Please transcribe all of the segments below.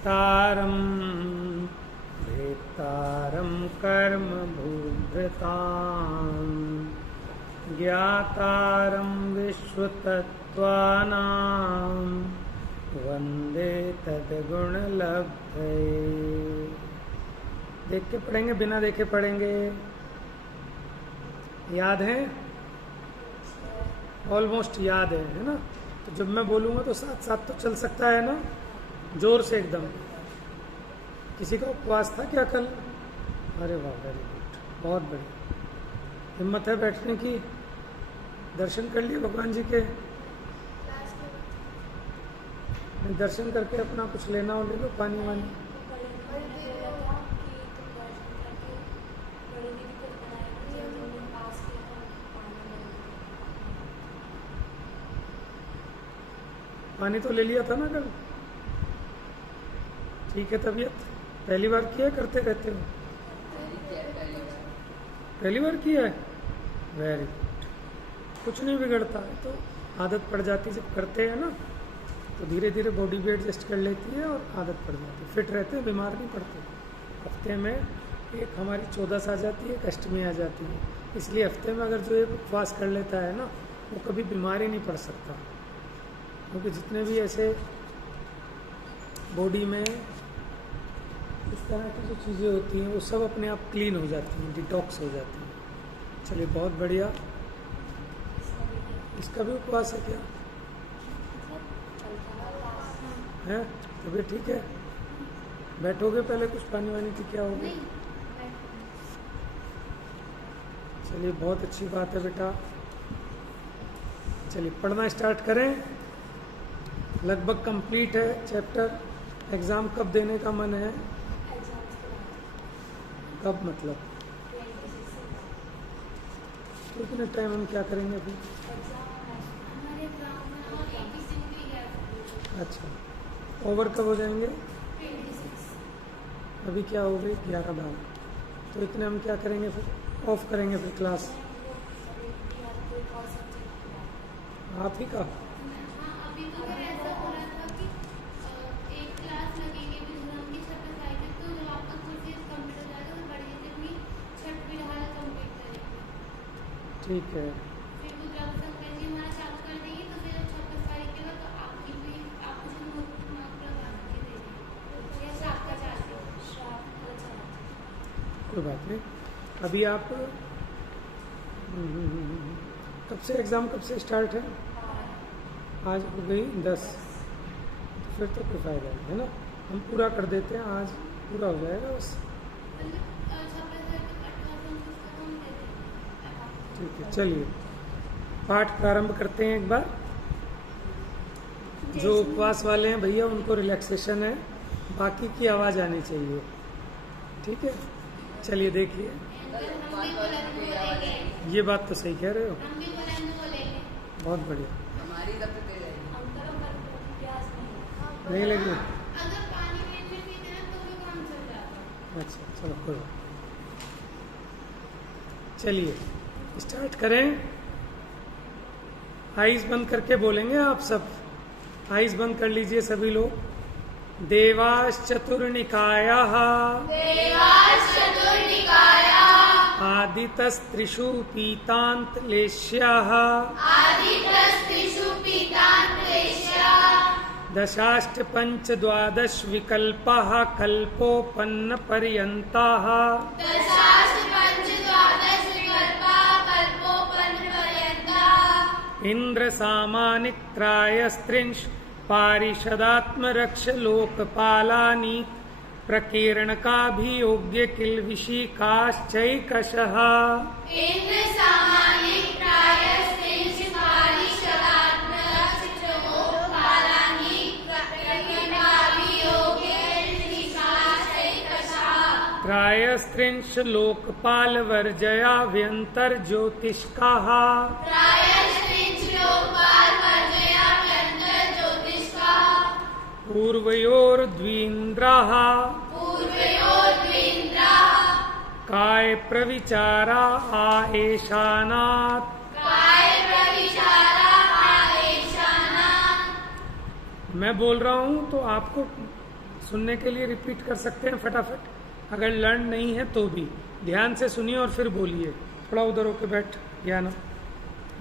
वेत्तारं वेत्तारं कर्म भूभृतां ज्ञातारं विश्वतत्त्वानां वन्दे तद्गुणलब्धये। देख के पढ़ेंगे, बिना देखे पढ़ेंगे? याद है? ऑलमोस्ट याद है ना? तो जब मैं बोलूँगा तो साथ साथ तो चल सकता है ना? जोर से एकदम। किसी का उपवास था क्या कल? अरे वाह, वेरी गुड, बहुत बढ़िया। हिम्मत है बैठने की? दर्शन कर लिए भगवान जी के? दर्शन करके अपना कुछ लेना हो ले लो, पानी वानी। पानी तो ले लिया था ना कल? ठीक है। तबीयत पहली बार किया है, करते रहते हो? पहली बार किया है, वेरी गुड। कुछ नहीं बिगड़ता है, तो आदत पड़ जाती है। जब करते हैं ना तो धीरे धीरे बॉडी भी एडजस्ट कर लेती है और आदत पड़ जाती है। फिट रहते हैं, बीमार नहीं पड़ते। हफ्ते में एक हमारी 14 आ जाती है, एक अष्टमी आ जाती है। इसलिए हफ्ते में अगर जो एक उपवास कर लेता है ना, वो कभी बीमार ही नहीं पड़ सकता। क्योंकि जितने भी ऐसे बॉडी में इस तरह की जो चीज़ें होती हैं वो सब अपने आप क्लीन हो जाती हैं, डिटॉक्स हो जाती हैं। चलिए, बहुत बढ़िया। इसका भी उपवास है क्या? है? तबीयत ठीक है? बैठोगे पहले, कुछ पानी वानी की क्या होगी? चलिए, बहुत अच्छी बात है बेटा। चलिए, पढ़ना स्टार्ट करें। लगभग कंप्लीट है चैप्टर। एग्ज़ाम कब देने का मन है? कब मतलब? तो इतने टाइम हम क्या करेंगे अभी? अच्छा, ओवर कब हो जाएंगे? अभी क्या हो गई? 11-12। तो इतने हम क्या करेंगे फिर? ऑफ करेंगे फिर क्लास। आप ही का? ठीक है। कोई बात नहीं। अभी आप कब से एग्ज़ाम, कब से स्टार्ट है? आज हो गई 10। तो फिर तो कोई फ़ायदा नहीं है ना। हम पूरा कर देते हैं, आज पूरा हो जाएगा बस। ठीक है, चलिए पाठ प्रारंभ करते हैं एक बार। जो उपवास वाले हैं भैया, उनको रिलैक्सेशन है, बाकी की आवाज़ आनी चाहिए। ठीक है, चलिए देखिए। ये बात तो सही कह रहे हो, बहुत बढ़िया। नहीं लगी? अच्छा, चलो कोई बात। चलिए स्टार्ट करें। आइज बंद करके बोलेंगे आप सब। आइज बंद कर लीजिए सभी लोग। देवाश्चतुर्निकायाः आदितस्त्रिषु पीतान्तलेश्याः दशाष्टपञ्चद्वादश विकल्पाः कल्पोपन्नपर्यन्ताः इन्द्रसामानित्रायस्त्रिंश पारिषदात्मरक्षलोकपालानि प्रकीर्णकाभियोग्य किल्बिषिकाश्चैकशः। त्रायस्त्रिंश लोकपालवर्जया व्यन्तर्ज्योतिष्काः पूर्वयोर्द्वीन्द्राः काय प्रविचारा आएशानात् मैं बोल रहा हूँ तो आपको सुनने के लिए रिपीट कर सकते हैं फटाफट, अगर लर्न नहीं है तो भी ध्यान से सुनिए और फिर बोलिए। थोड़ा उधर होके बैठ ज्ञान,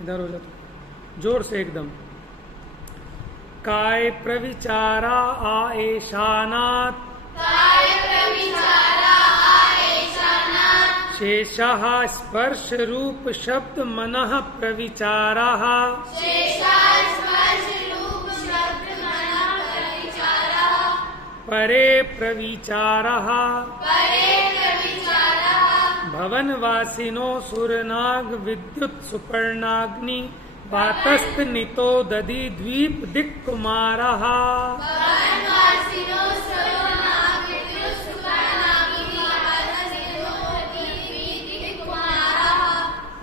इधर हो जा तो जोर से एकदम। काय प्रविचारा आएशानात् शेषः स्पर्श रूप शब्द मनः प्रविचारः परे प्रविचारः भवनवासिनो सुरनाग विद्युत सुपर्णाग्नि वातस्थ नितो दधि द्वीप दिक् कुमारः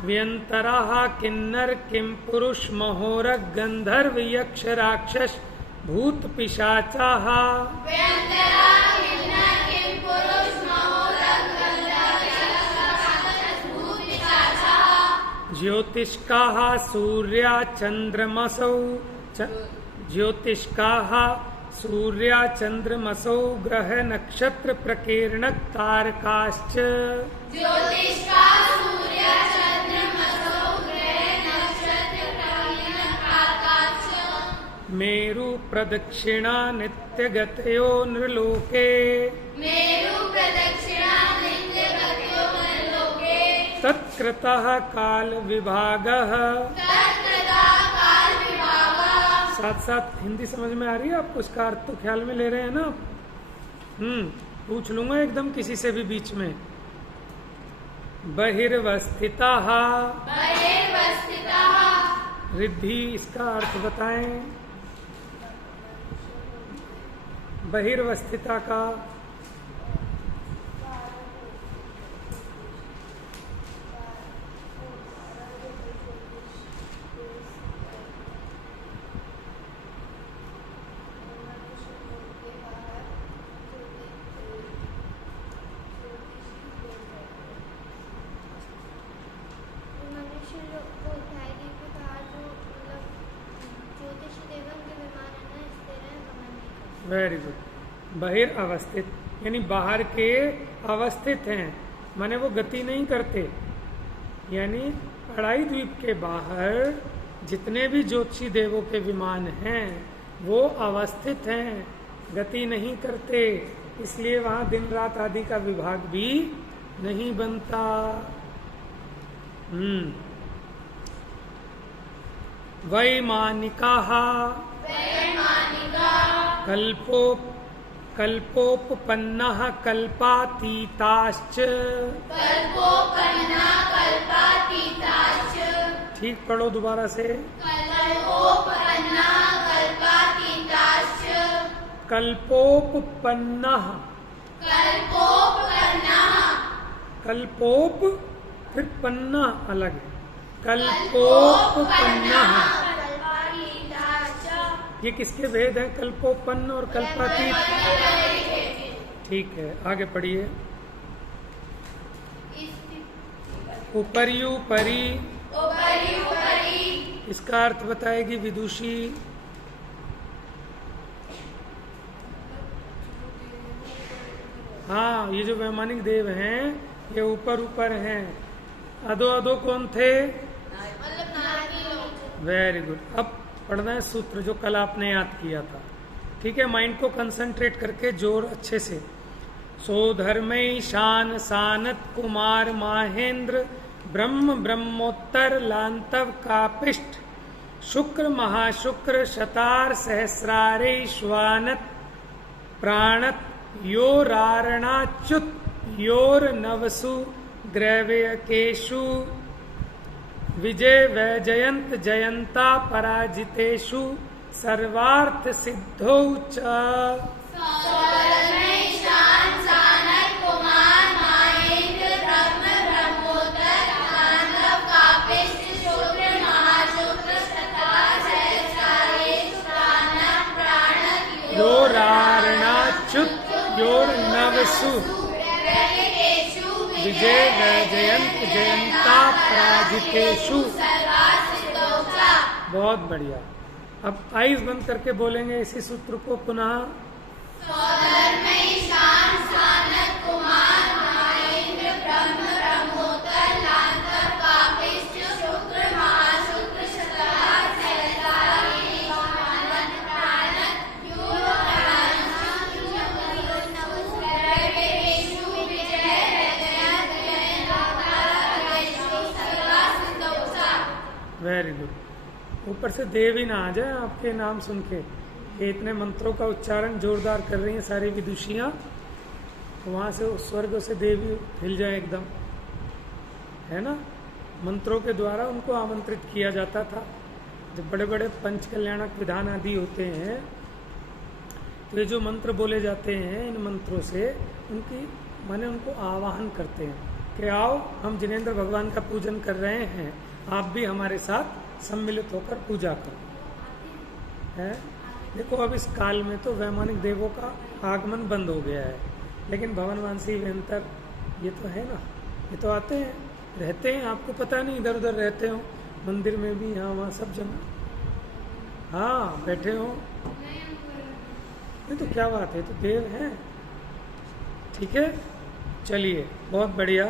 व्यंतरः किन्नर किम पुरुष महोरग गंधर्व यक्ष राक्षस भूत पिशाचाः ज्योतिष्काः सूर्या चंद्रमसौ ज्योतिष्काः सूर्या चंद्रमसौ ग्रह नक्षत्र प्रकीर्णक तारकाश्च मेरु प्रदक्षिणा नित्यगतयो नृलोके तत्कृतः काल विभागः। साथ साथ हिंदी समझ में आ रही है आपको? इसका अर्थ तो ख्याल में ले रहे हैं ना? पूछ लूंगा एकदम किसी से भी बीच में। बहिर्वस्थितः रिद्धि, इसका अर्थ बताएं। बहिर्वस्थिता का वेरी गुड। बहिर अवस्थित यानी बाहर के अवस्थित हैं, माने वो गति नहीं करते। यानी अड़ाई द्वीप के बाहर जितने भी ज्योतिषी देवों के विमान हैं वो अवस्थित हैं, गति नहीं करते। इसलिए वहाँ दिन रात आदि का विभाग भी नहीं बनता। वैमानिकाः कल्पोपपन्नः कल्पातीताश्च। ठीक पढ़ो दोबारा से। कल्पोपपन्नः, कल्पोप फिर पन्ना अलग है। कल्पोपपन्नः ये किसके भेद हैं? कल्पोपन्न और कल्पातीत। ठीक है, आगे पढ़िए। उपरि इसका अर्थ बताएगी विदुषी। हाँ, ये जो वैमानिक देव हैं ये ऊपर ऊपर हैं। अधो अधो कौन थे? Very good. अब पढ़ना है सूत्र जो कल आपने याद किया था। ठीक है, माइंड को कंसंट्रेट करके जोर अच्छे से। सो धर्मय शान सानत कुमार माहेंद्र ब्रह्म ब्रह्मोत्तर लांतव कापिष्ट शुक्र महाशुक्र शतार सहस्रारे श्वानत प्राणत योरारणाच्युत योर नवसु ग्रैवेयकेषु विजय वैजयंत जयंता पराजितेषु सर्वार्थ सिद्धौ च। योरारणाच्युत योर नवसु विजय वैजयंत जयंता पराजितेषु। बहुत बढ़िया। अब आइज बंद करके बोलेंगे इसी सूत्र को पुनः। ऊपर से देव ही ना आ जाए आपके नाम सुन के, ये इतने मंत्रों का उच्चारण जोरदार कर रही हैं सारी विदुषियाँ, तो वहाँ से उस स्वर्ग से देवी हिल जाए एकदम, है ना। मंत्रों के द्वारा उनको आमंत्रित किया जाता था। जब बड़े बड़े पंच कल्याणक विधान आदि होते हैं तो ये जो मंत्र बोले जाते हैं, इन मंत्रों से उनकी माने उनको आवाहन करते हैं कि आओ हम जिनेंद्र भगवान का पूजन कर रहे हैं, आप भी हमारे साथ सम्मिलित होकर पूजा करो, है। देखो अब इस काल में तो वैमानिक देवों का आगमन बंद हो गया है, लेकिन भवनवासी वेंतर ये तो है ना, ये तो आते हैं, रहते हैं, आपको पता नहीं इधर उधर रहते हो, मंदिर में भी यहाँ वहाँ सब जगह, हाँ बैठे हो, नहीं तो क्या बात है, तो देव हैं, ठीक है। चलिए बहुत बढ़िया,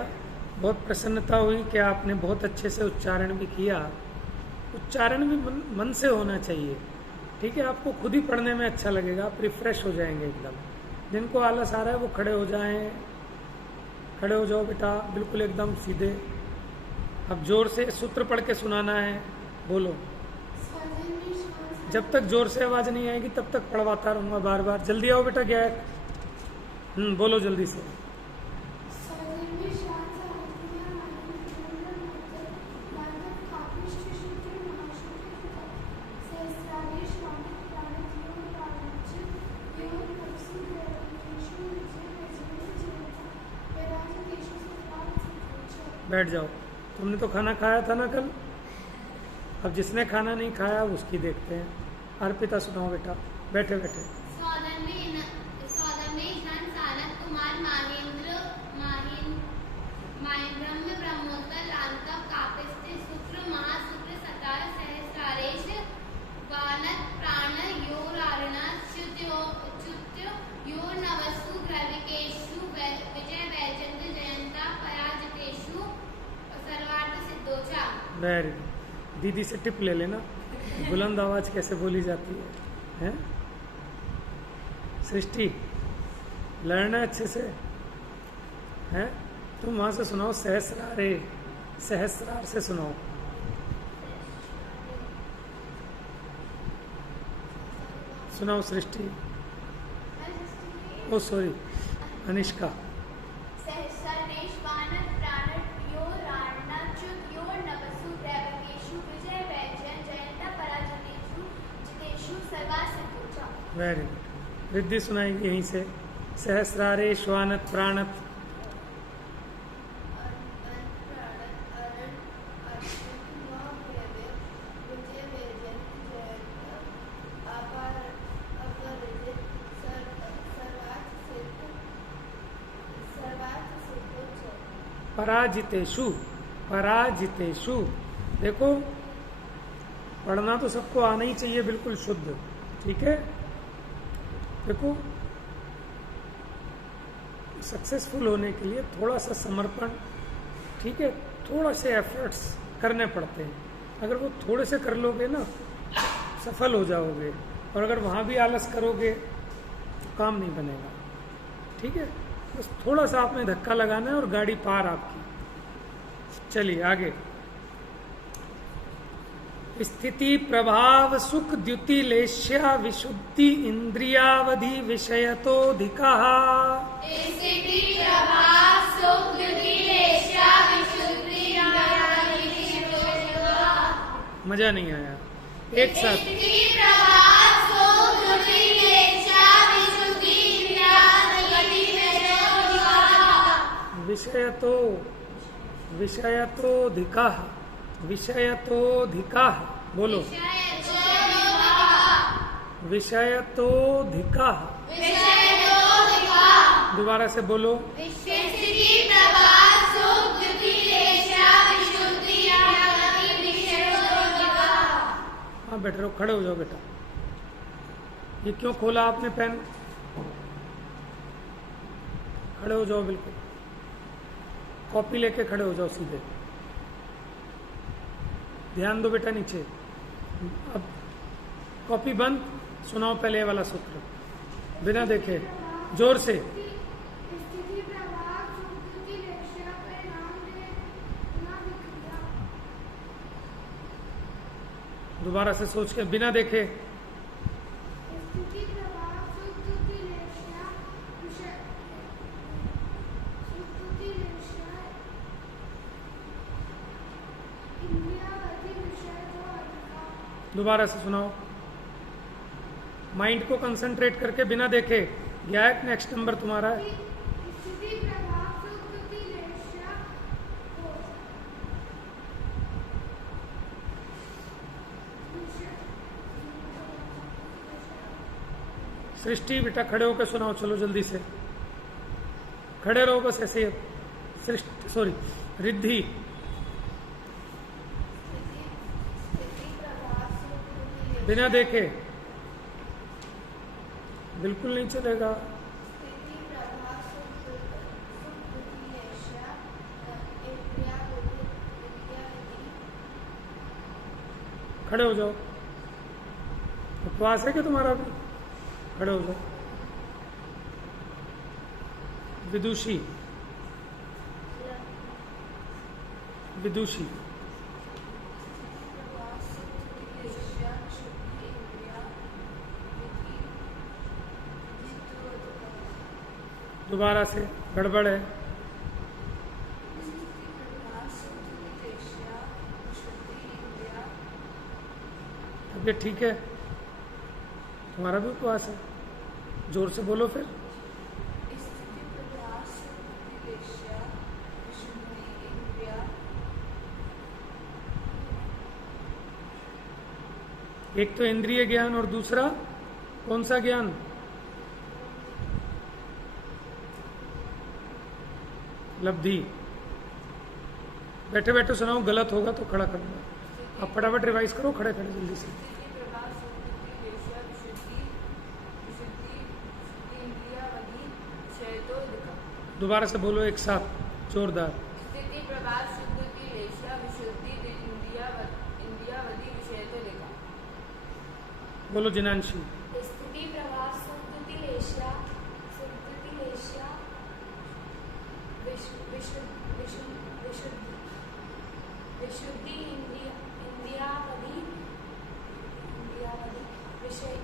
बहुत प्रसन्नता हुई कि आपने बहुत अच्छे से उच्चारण भी किया। उच्चारण भी मन से होना चाहिए, ठीक है। आपको खुद ही पढ़ने में अच्छा लगेगा, आप रिफ्रेश हो जाएंगे एकदम। जिनको आलस आ रहा है वो खड़े हो जाएं, खड़े हो जाओ बेटा, बिल्कुल एकदम सीधे। अब जोर से सूत्र पढ़ के सुनाना है, बोलो। जब तक जोर से आवाज नहीं आएगी तब तक पढ़वाता रहूंगा बार बार। जल्दी आओ बेटा, गया बोलो जल्दी से। बैठ जाओ, तुमने तो खाना खाया था ना कल, अब जिसने खाना नहीं खाया उसकी देखते हैं। अर्पिता सुनाओ बेटा, बैठे बैठे। वेरी गुड, दीदी से टिप ले लेना, बुलंद आवाज कैसे बोली जाती है? सृष्टि लड़ना अच्छे से, हैं? तुम वहां से सुनाओ, सहस्रारे, सहस्रार से सुनाओ। सुनाओ Srishti, oh sorry Anishka. Very good, Riddhi सुनाएंगे यहीं से। सहस्रारे श्वानत प्राणत, पराजितेषु, पराजितेषु। देखो पढ़ना तो सबको आना ही चाहिए बिल्कुल शुद्ध, ठीक है। देखो सक्सेसफुल होने के लिए थोड़ा सा समर्पण, ठीक है, थोड़ा से एफर्ट्स करने पड़ते हैं। अगर वो थोड़े से कर लोगे ना सफल हो जाओगे, और अगर वहाँ भी आलस करोगे तो काम नहीं बनेगा, ठीक है। बस थोड़ा सा आपने धक्का लगाना है और गाड़ी पार आपकी। चलिए आगे। स्थिति प्रभाव सुख द्युति लेश्या विशुद्धि इंद्रियावधि विषयतोधिका। स्थिति प्रभाव सुख द्युति लेश्या विशुद्धि इंद्रियावधि विषयतोधिका। मजा नहीं आया, एक साथ। स्थिति प्रभाव सुख द्युति लेश्या विशुद्धि इंद्रियावधि विषयतोधिका। विषयतो, विषयतोधिका, विषयतोधिका, बोलो। विषयतोधिका, दोबारा से बोलो। हाँ बैठ रहो, खड़े हो जाओ बेटा। ये क्यों खोला आपने पेन? खड़े हो जाओ बिल्कुल, कॉपी लेके खड़े हो जाओ सीधे। ध्यान दो बेटा नीचे। अब कॉपी बंद, सुनाओ पहले वाला सूत्र बिना देखे, जोर से। दोबारा से सोच के बिना देखे। स्थिति प्रभाव सुकृति लेशा विषय सुकृति लेशा इंद्रियावधि विषय तो अधिका। दोबारा से सुनाओ, माइंड को कंसंट्रेट करके बिना देखे। गायक नेक्स्ट नंबर तुम्हारा है। स्थिति प्रभाव सुकृति लेशा सृष्टि बेटा खड़े होकर सुनाओ, चलो जल्दी से खड़े रहो बस ऐसे ही। सृष्टि सॉरी रिद्धि बिना देखे बिल्कुल नहीं चलेगा। खड़े हो जाओ, उपवास है क्या तुम्हारा भी? खड़े हो जाओ। विदुषी विदुषी दोबारा से गड़बड़ है। तबीयत ठीक है? तुम्हारा भी उपवास है? जोर से बोलो फिर। एक तो इंद्रिय ज्ञान और दूसरा कौन सा ज्ञान? लब्धि। बैठे बैठे सुनाओ, गलत होगा तो खड़ा करना। आप फटाफट रिवाइज करो, खड़े खड़े जल्दी से। दोबारा से बोलो एक साथ जोरदार। स्थिति प्रभाव सुकृति लेशा विशुद्धि इंद्रियावधि विषय तो देखा। बोलो जिनांशी। स्थिति प्रभाव सुकृति लेशा विशुद्धि इंद्रियावधि विषय।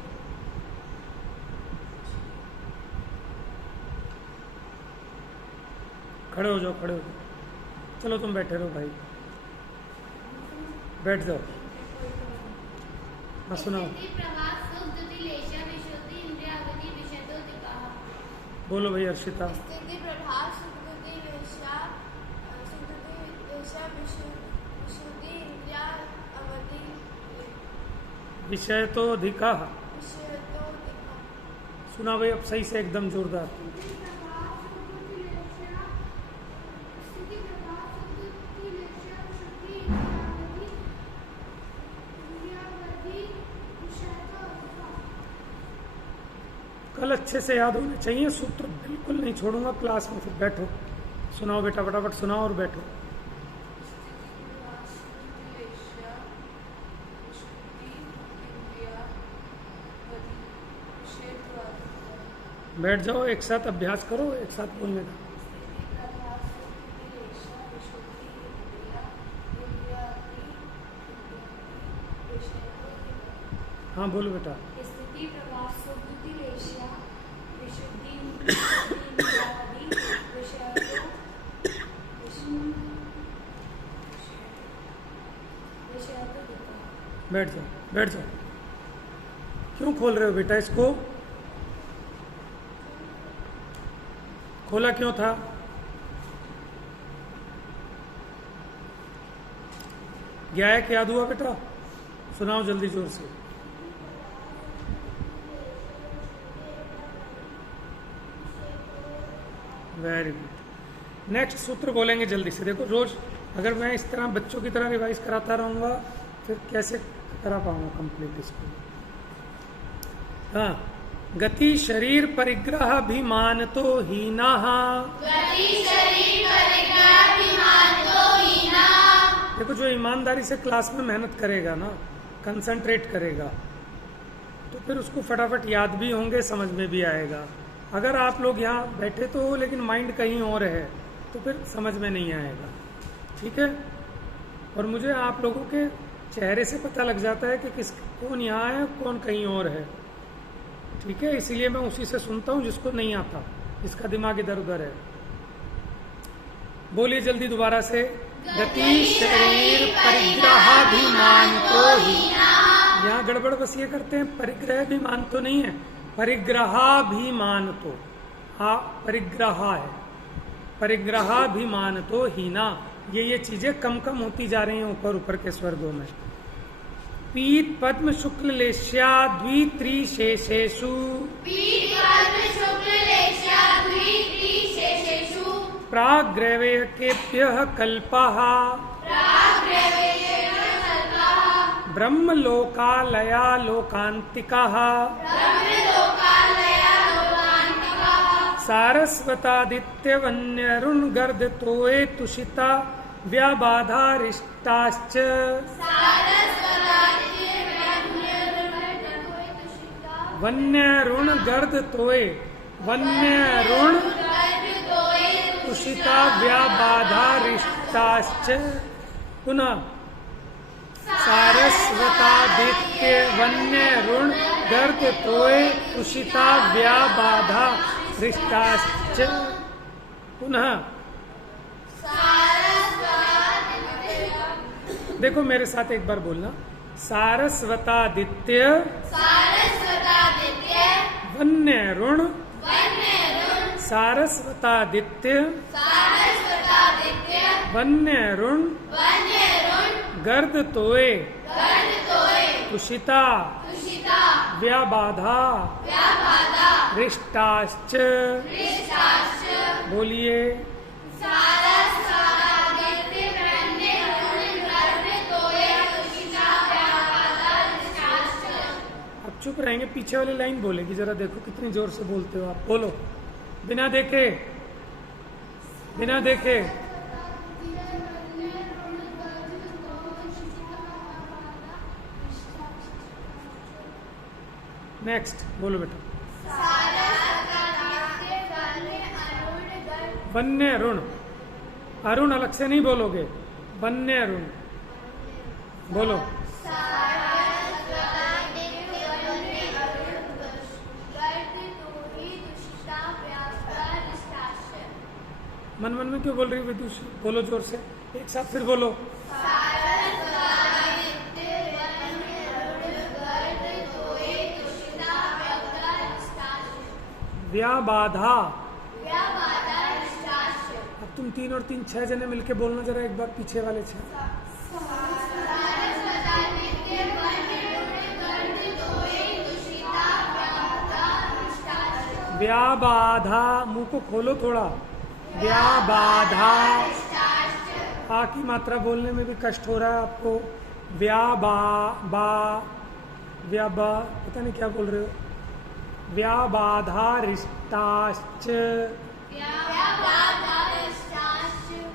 खड़े हो जाओ, खड़े हो जाओ। चलो तुम बैठे रहो भाई, बैठ जाओ। हाँ सुनाओ, बोलो भाई अर्शिता। स्थिति प्रभाव सुकृति लेशा विशुद्धि इंद्रिया अवधि विषय तो अधिका। विषय तो अधिका। सुना भाई अब सही से एकदम जोरदार। कल अच्छे से याद होने चाहिए सूत्र, बिल्कुल नहीं छोड़ूंगा क्लास में। फिर बैठो, सुनाओ बेटा, फटाफट सुनाओ और बैठो। बैठ जाओ, एक साथ अभ्यास करो, एक साथ बोलने का। हाँ बोलो बेटा। स्थिति प्रभाव सुकृति लेशा विशुद्धि इंद्रियावधि विषय तो दिखा। बैठ जाओ, बैठ जाओ। क्यों खोल रहे हो बेटा इसको? खोला क्यों था? गायक याद हुआ बेटा? सुनाओ जल्दी जोर से। Very good. नेक्स्ट सूत्र बोलेंगे जल्दी से। देखो रोज अगर मैं इस तरह बच्चों की तरह रिवाइज कराता रहूंगा फिर कैसे करा पाऊंगा कंप्लीट इसको। हाँ, गति शरीर परिग्रह अभिमान तो हीना। देखो जो ईमानदारी से क्लास में मेहनत करेगा ना, कंसंट्रेट करेगा, तो फिर उसको फटाफट याद भी होंगे, समझ में भी आएगा। अगर आप लोग यहाँ बैठे तो हो लेकिन माइंड कहीं और है तो फिर समझ में नहीं आएगा। ठीक है? और मुझे आप लोगों के चेहरे से पता लग जाता है कि कौन यहाँ है, कौन कहीं और है। ठीक है, इसीलिए मैं उसी से सुनता हूँ जिसको नहीं आता, जिसका दिमाग इधर उधर है। बोलिए जल्दी दोबारा से। गति शरीर परिग्रहाभिमान तो ही, यहाँ गड़बड़ बस ये करते हैं, परिग्रह भी मान तो नहीं है, परिग्रहाभिमान तो, हाँ परिग्रह है, परिग्रहाभिमान तो हीना। ये चीजें कम कम होती जा रही हैं ऊपर ऊपर के स्वर्गों में। पीत पद्म शुक्ल लेश्या द्वित्रिशेषेषु, प्राग्रैवेयकेभ्यः कल्पः, ब्रह्मलोकालया लोकान्तिकः, सारस्वतादित्यवन्यरुणगर्दतोये तुषिता व्याबाधारिष्टाश्च, वन्यरुणगर्दतोये, वन्यरुण तुषिता व्याबाधारिष्टाश्च। पुनः सारस्वतादित्य वन्यरुण गर्दतोये तुषिता व्याबाधारिष्टाश्च। पुनः देखो मेरे साथ एक बार बोलना। सारस्वतादित्य वन्यरुण, सारस्वतादित्य वन्यरुण गर्दतोये तुषिता व्याबाधा रिष्टाश्च। बोलिए। अब चुप रहेंगे, पीछे वाली लाइन बोलेगी, जरा देखो कितनी जोर से बोलते हो आप। बोलो बिना देखे, बिना देखे। नेक्स्ट बोलो बेटा। वन्य ऋण, अरुण अलग से नहीं बोलोगे, वन्य ऋण बोलो। मन मन में क्यों बोल रही है विदुषी? बोलो जोर से, एक साथ फिर बोलो। व्याबाधा। अब तुम 3 और 3 6 जने मिलके बोलना जरा एक बार, पीछे वाले 6। व्याबाधा, मुंह को खोलो थोड़ा। व्याबाधा, आ की मात्रा बोलने में भी कष्ट हो रहा है आपको। व्याबा पता नहीं क्या बोल रहे हो। व्याबाधारिष्टाश्च।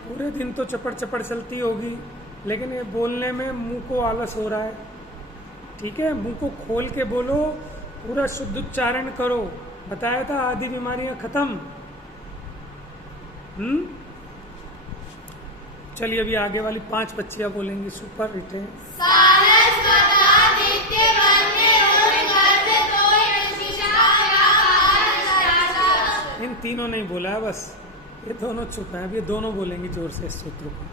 पूरे दिन तो चपड़ चपड़ चलती होगी, लेकिन ये बोलने में मुंह को आलस हो रहा है। ठीक है, मुंह को खोल के बोलो, पूरा शुद्ध उच्चारण करो। बताया था आदि बीमारियां खत्म। चलिए अभी आगे वाली 5 बच्चियां बोलेंगी। सुपर हिट है। इन तीनों नहीं बोला है, बस ये दोनों चुप हैं। अब ये दोनों बोलेंगी जोर से इस सूत्र को।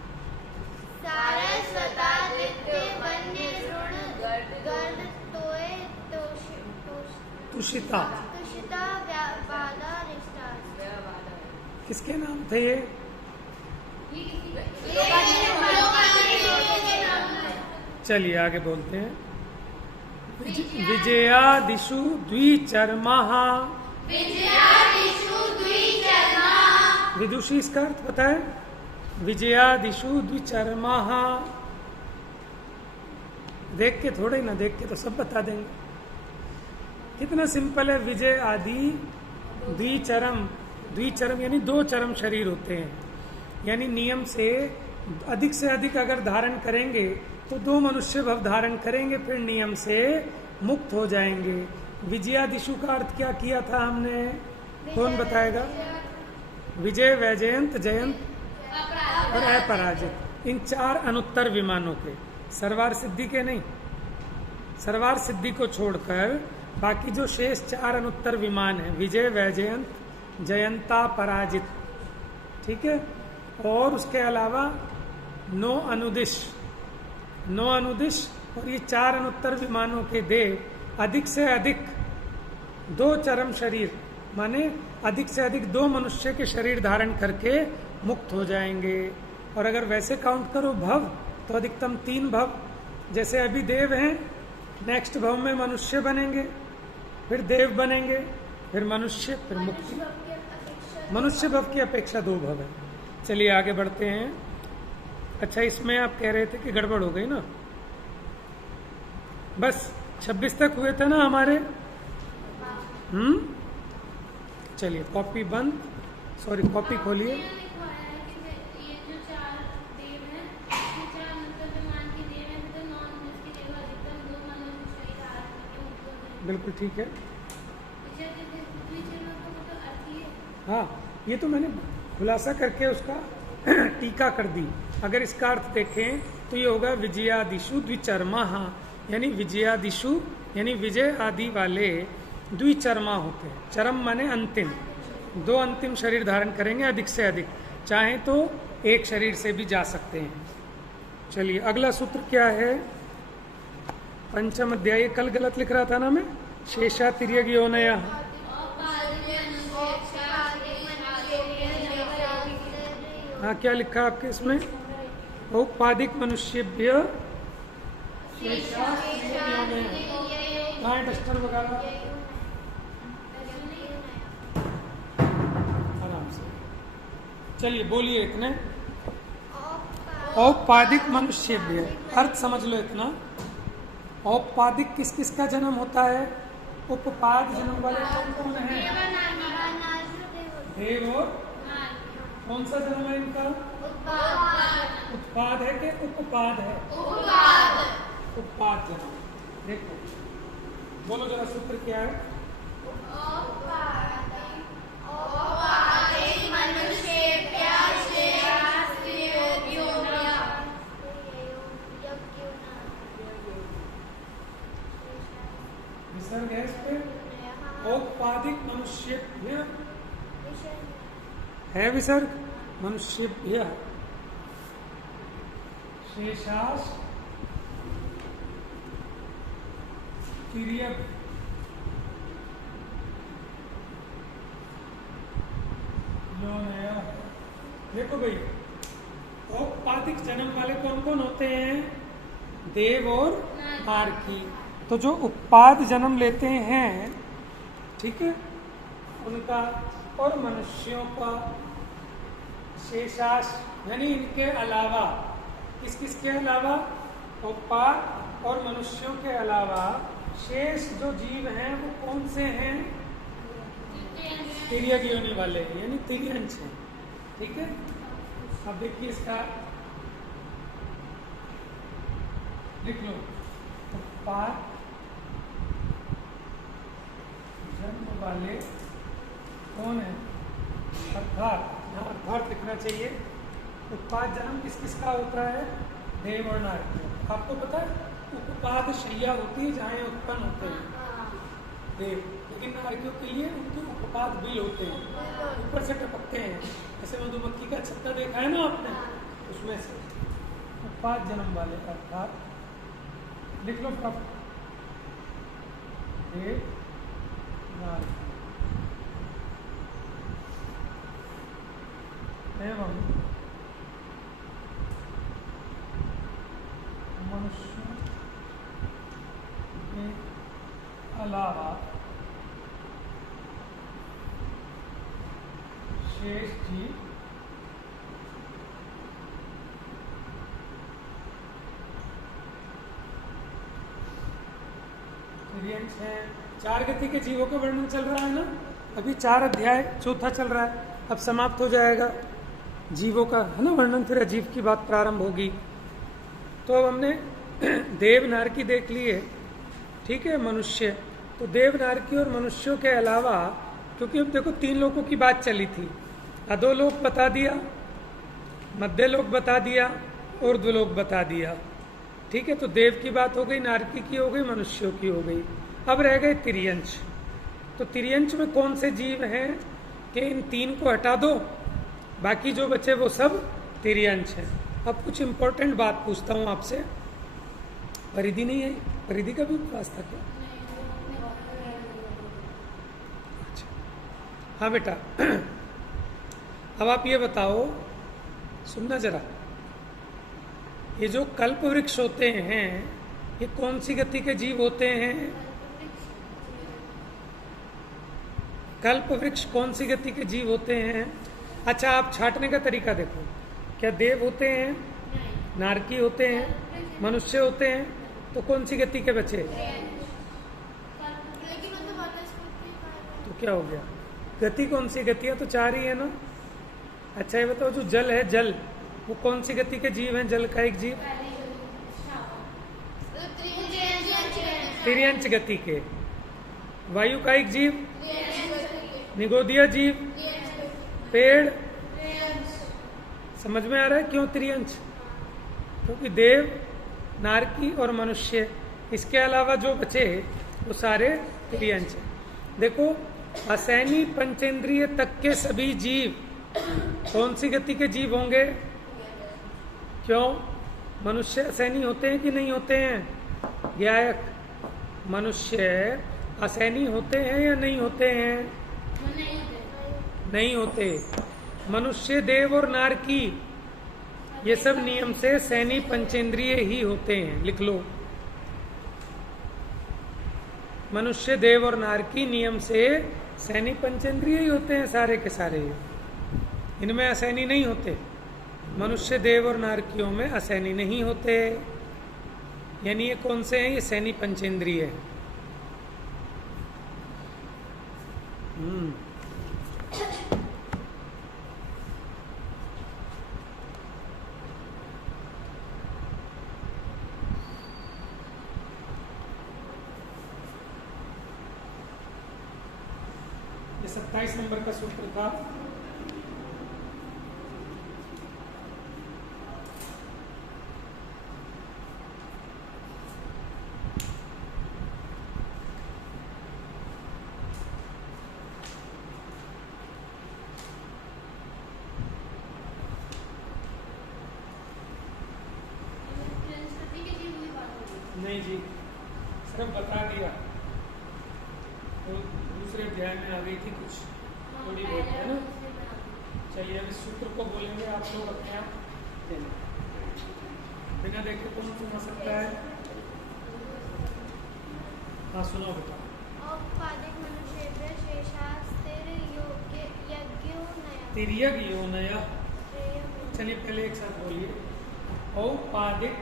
तुषिता किसके नाम थे ये? चलिए आगे बोलते हैं। विजयादिषु द्विचर्मः। विदुषी इसका अर्थ पता है? विजयादिषु द्विचर्मः। देख के थोड़े ना, देख के तो सब बता देंगे। कितना सिंपल है। विजय आदि द्विचरम, द्विचरम यानी 2 चरम शरीर होते हैं, यानी नियम से अधिक अगर धारण करेंगे तो 2 मनुष्य भव धारण करेंगे, फिर नियम से मुक्त हो जाएंगे। विजयादिशु का अर्थ क्या किया था हमने? कौन बताएगा? विजय, वैजयंत, जयंत और अपराजित, इन 4 अनुत्तर विमानों के सर्वार सिद्धि के नहीं, सर्वार सिद्धि को छोड़कर बाकी जो शेष 4 अनुत्तर विमान है, विजय, वैजयंत, जयंता, पराजित, ठीक है, और उसके अलावा 9 अनुदिश, 9 अनुदिश और ये 4 अनुत्तर विमानों के देव अधिक से अधिक 2 चरम शरीर, माने अधिक से अधिक 2 मनुष्य के शरीर धारण करके मुक्त हो जाएंगे। और अगर वैसे काउंट करो भव, तो अधिकतम 3 भव। जैसे अभी देव हैं, नेक्स्ट भव में मनुष्य बनेंगे, फिर देव बनेंगे, फिर मनुष्य, फिर मुक्ति। मनुष्य भव की अपेक्षा 2 भव है। चलिए आगे बढ़ते हैं। अच्छा, इसमें आप कह रहे थे कि गड़बड़ हो गई ना, बस 26 तक हुए थे ना हमारे। चलिए कॉपी बंद, सॉरी कॉपी खोलिए। बिल्कुल ठीक है। हाँ, ये तो मैंने खुलासा करके उसका टीका कर दी। अगर इसका अर्थ देखें तो ये होगा विजयादिशु द्विचर्मा, यानी विजयादिशु यानी विजय आदि वाले द्विचर्मा होते हैं। चरम माने अंतिम, 2 अंतिम शरीर धारण करेंगे अधिक से अधिक, चाहे तो 1 शरीर से भी जा सकते हैं। चलिए अगला सूत्र क्या है, पंचम अध्याय। कल गलत लिख रहा था ना मैं, शेषा तिर्यक योनया। हाँ, क्या लिखा आपके इसमें, औपाधिक मनुष्येभ्य शेषा तिर्यक योनया। कहाँ है डस्टर वगैरह, आराम से चलिए बोलिए इतने। औपाधिक मनुष्येभ्य, अर्थ समझ लो इतना। औपाधिक किस किस का जन्म होता है, उपपाद जन्म वाले कौन कौन है, देव और कौन सा जन्म है इनका, उत्पाद है कि उपपाद है, उत्पाद जन्म। देखो बोलो जरा सूत्र क्या है, विसर्ग है इस पे, औपाधिक मनुष्येभ्य है विसर्ग, मनुष्येभ्य शेषास तिर्यक योनया। देखो भाई, औपाधिक जन्म वाले कौन कौन होते हैं, देव और नारकी। तो जो उत्पाद जन्म लेते हैं, ठीक है, उनका और मनुष्यों का शेषाश यानी इनके अलावा, किस किस के अलावा, उत्पाद और मनुष्यों के अलावा शेष जो जीव हैं वो कौन से हैं, तिर्यक योनि वाले यानी तिर्यंश हैं, ठीक है। अब देखिए इसका लिख लो, उत्पाद जन्म वाले कौन है, अर्थात यहाँ अर्थात लिखना चाहिए। उत्पाद जन्म किस किस का होता है, देव और नारकी। आपको पता है उपपाद शैया होती है जहाँ उत्पन्न होते हैं देव, लेकिन नारकियों के लिए उनके उपपाद बिल होते हैं, ऊपर से टपकते हैं, जैसे मधुमक्खी का छत्ता देखा है ना आपने, उसमें से उत्पाद जन्म वाले अर्थात लिख लो कब, देव नारकी एवं मनुष्यों के अलावा शेष जीव तिर्यंश है। 4 गति के जीवों का वर्णन चल रहा है ना, अभी 4 अध्याय, चौथा चल रहा है, अब समाप्त हो जाएगा जीवों का, है ना वर्णन, फिर अजीव की बात प्रारंभ होगी। तो अब हमने देव नारकी देख लिए, ठीक है, मनुष्य। तो देव नारकी और मनुष्यों के अलावा, क्योंकि अब देखो 3 लोगों की बात चली थी, अधोलोक बता दिया, मध्य लोक बता दिया, ऊर्ध्वलोक बता दिया, ठीक है, तो देव की बात हो गई, नारकी की हो गई, मनुष्यों की हो गई। अब रह गए तिर्यंश। तो तिर्यंश में कौन से जीव हैं कि इन 3 को हटा दो, बाकी जो बचे वो सब तिर्यंश हैं। अब कुछ इंपॉर्टेंट बात पूछता हूं आपसे। परिधि नहीं है, परिधि का भी उपवास था क्या? अच्छा, हाँ बेटा। अब आप ये बताओ, सुनना जरा, ये जो कल्प वृक्ष होते हैं ये कौन सी गति के जीव होते हैं? कल्प वृक्ष कौन सी गति के जीव होते हैं? अच्छा, आप छांटने का तरीका देखो, क्या देव होते हैं, नारकी होते हैं, मनुष्य होते हैं, तो कौन सी गति के बचे? तो क्या हो गया? गति कौन सी? गतियां तो 4 ही है ना। अच्छा ये बताओ, जो जल है, जल वो कौन सी गति के जीव हैं? जल का एक जीव तिर्यंच गति के। वायु का एक जीव निगोदिया जीव। पेड़, समझ में आ रहा है क्यों त्रियंच? क्योंकि देव, नारकी और मनुष्य, इसके अलावा जो बचे वो सारे त्रियंच हैं। देखो, असैनी पंचेंद्रिय तक के सभी जीव कौन सी गति के जीव होंगे? क्यों? मनुष्य असैनी होते हैं कि नहीं होते हैं? गायक, मनुष्य असैनी होते हैं या नहीं होते हैं? नहीं होते। मनुष्य, देव और नारकी ये सब नियम से सैनी पंचेंद्रिय ही होते हैं। लिख लो, मनुष्य, देव और नारकी नियम से सैनी पंचेंद्रिय ही होते हैं सारे के सारे। इनमें असैनी नहीं होते। मनुष्य, देव और नारकियों में असैनी नहीं होते। यानी ये कौन से हैं? ये सैनी पंचेंद्रिय है। ये 27 नंबर का सूत्र था। नहीं जी, सिर्फ बता दिया, तो दूसरे अध्याय में आ गई थी कुछ थोड़ी बहुत, है ना। चलिए अब इस सूत्र को बोलेंगे आप लोग अपने आप, बिना देखे कौन सुना सकता है? हाँ सुनो बेटा। तिर्यग योनय। चलिए पहले एक साथ बोलिए। औपादिक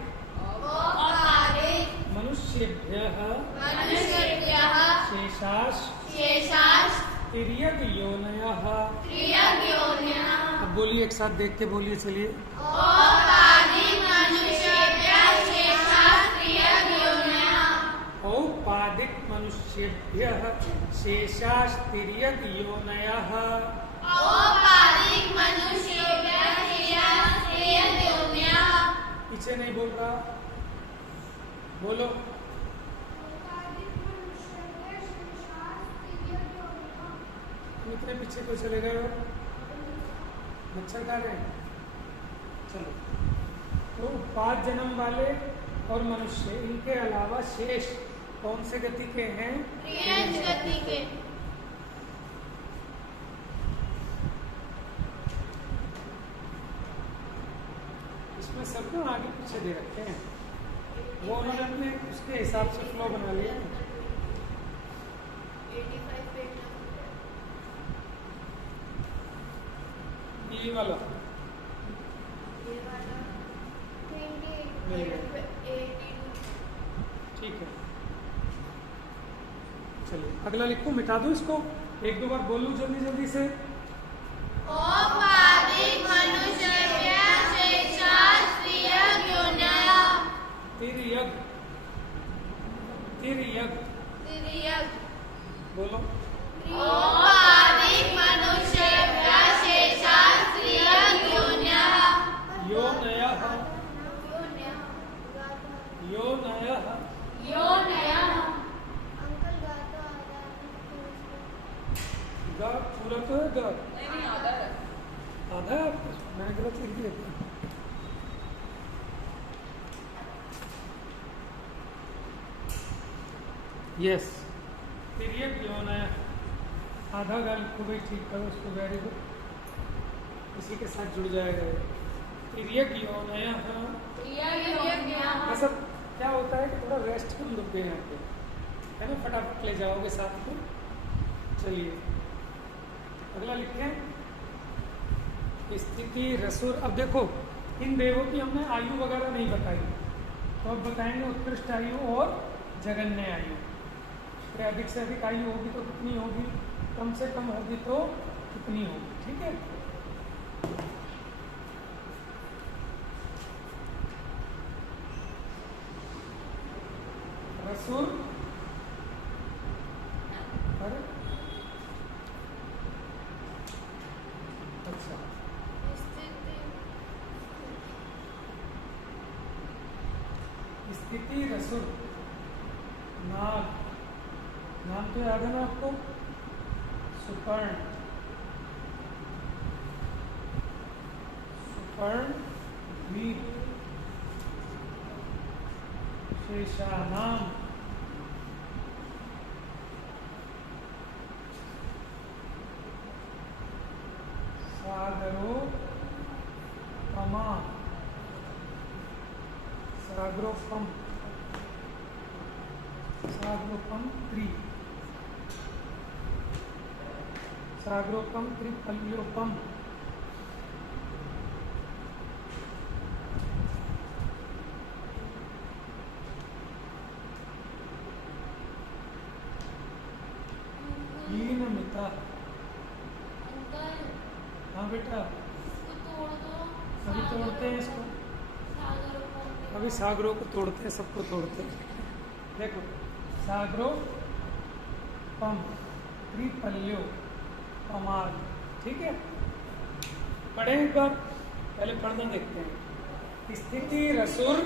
मनुष्येभ्यः शेषाश तिर्यग योनयः। अब बोलिए एक साथ, देख के बोलिए। चलिए, औपादिक मनुष्येभ्यः शेषाश तिर्यग योनयः। पीछे नहीं बोल रहा, बोलो। इतने पीछे को चले गए हो, मच्छर खा रहे हैं। चलो, तो 5 जन्म वाले और मनुष्य, इनके अलावा शेष कौन से गति के हैं? त्रियंच गति के। इसमें सब ना आगे पीछे दे रखे हैं, वो उन्होंने अपने उसके हिसाब से फ्लो बना लिया। ये वाला ठीक है। चलिए अगला लिखो, मिटा दो इसको, 1-2 बार बोल लूं जल्दी जल्दी से। तिर्यग, तिर्यग बोलो। योनयः आधा है। आधा है आपके उसमें? मैंने गलत लिख दिया था। यस, तिर्यक यौन है, आधा गाल को भी ठीक करो उसको, वेरी गुड, इसी के साथ जुड़ जाएगा ये। तिर्यक यौन है, हाँ। ऐसा क्या होता है कि थोड़ा रेस्ट कम रुक गए यहाँ पे, है ना, फटाफट ले जाओगे साथ को। चलिए अगला लिखें, स्थिति रसुर। अब देखो इन देवों की हमने आयु वगैरह नहीं बताई, तो अब बताएंगे उत्कृष्ट आयु और जगन्य आयु। तो अधिक से अधिक आयु होगी तो कितनी होगी, कम से कम होगी तो कितनी होगी, ठीक है। रसुर, अरे अच्छा, स्थिति रसुर, नाग, नाम तो याद है ना आपको, सुपर्ण, सुपर्ण द्वीप, शेषानाम, सागरोपमा, सागरोपम, सागरोपम त्रि, सागरोपम त्रिपल्योपम, हीनमिता। हाँ बेटा, अभी तोड़ते हैं इसको, अभी सागरों को तोड़ते हैं, सबको तोड़ते हैं। देखो, सागरो पम त्रिपल्यो पमार्ग, ठीक है। पढ़े एक बार, पहले पढ़ना देखते हैं। स्थिति रसुर,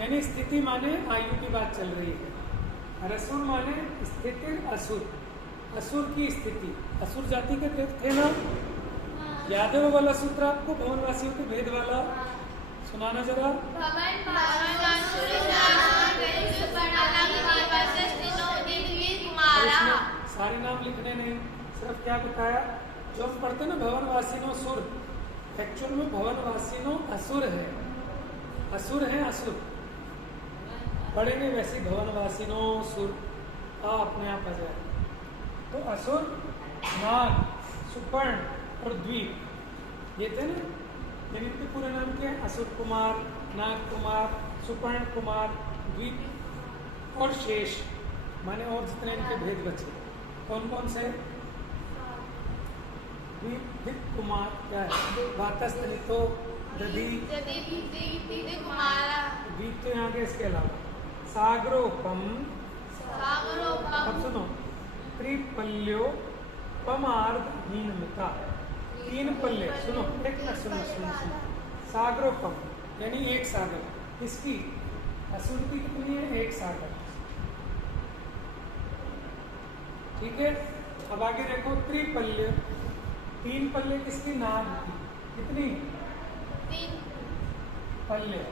यानी स्थिति माने आयु की बात चल रही है, रसुर माने स्थिति असुर, असुर की स्थिति। असुर जाति के थे ना, याद है वो वाला सूत्र आपको, भवनवासियों के भेद वाला, सुनाना जरा। सारे नाम लिखने नहीं, सिर्फ क्या बताया, जो हम पढ़ते ना भवनवासिनो सुर, एक्चुअल में भवनवासिनो असुर है, असुर है, असुर पढ़ेंगे वैसे भवनवासिनो सुर, अपने आप आ जाए। तो असुर, नाग, सुपर्ण और द्वीप, ये थे ना, इनके पूरे नाम क्या है, असुर कुमार, नाग कुमार, सुपर्ण कुमार, द्वीप और शेष, माने और जितने इनके भेद बचे, कौन कौन से, द्वीप कुमार क्या है, वातस्तनितो, दधी, द्वीप तो यहाँ के, इसके अलावा सागरोपम, अब सुनो, त्रिपल्यो पमार्ध हीनमिता, तीन पल्ले, सुनो एक मिनट, सुनो सुनो सुनो, सागरोपम यानी एक सागर, इसकी असुर की कितनी है, एक सागर, ठीक है। अब आगे देखो, त्रिपल्य, तीन पल्ले किसकी, नाग की, कितनी, पल्ले।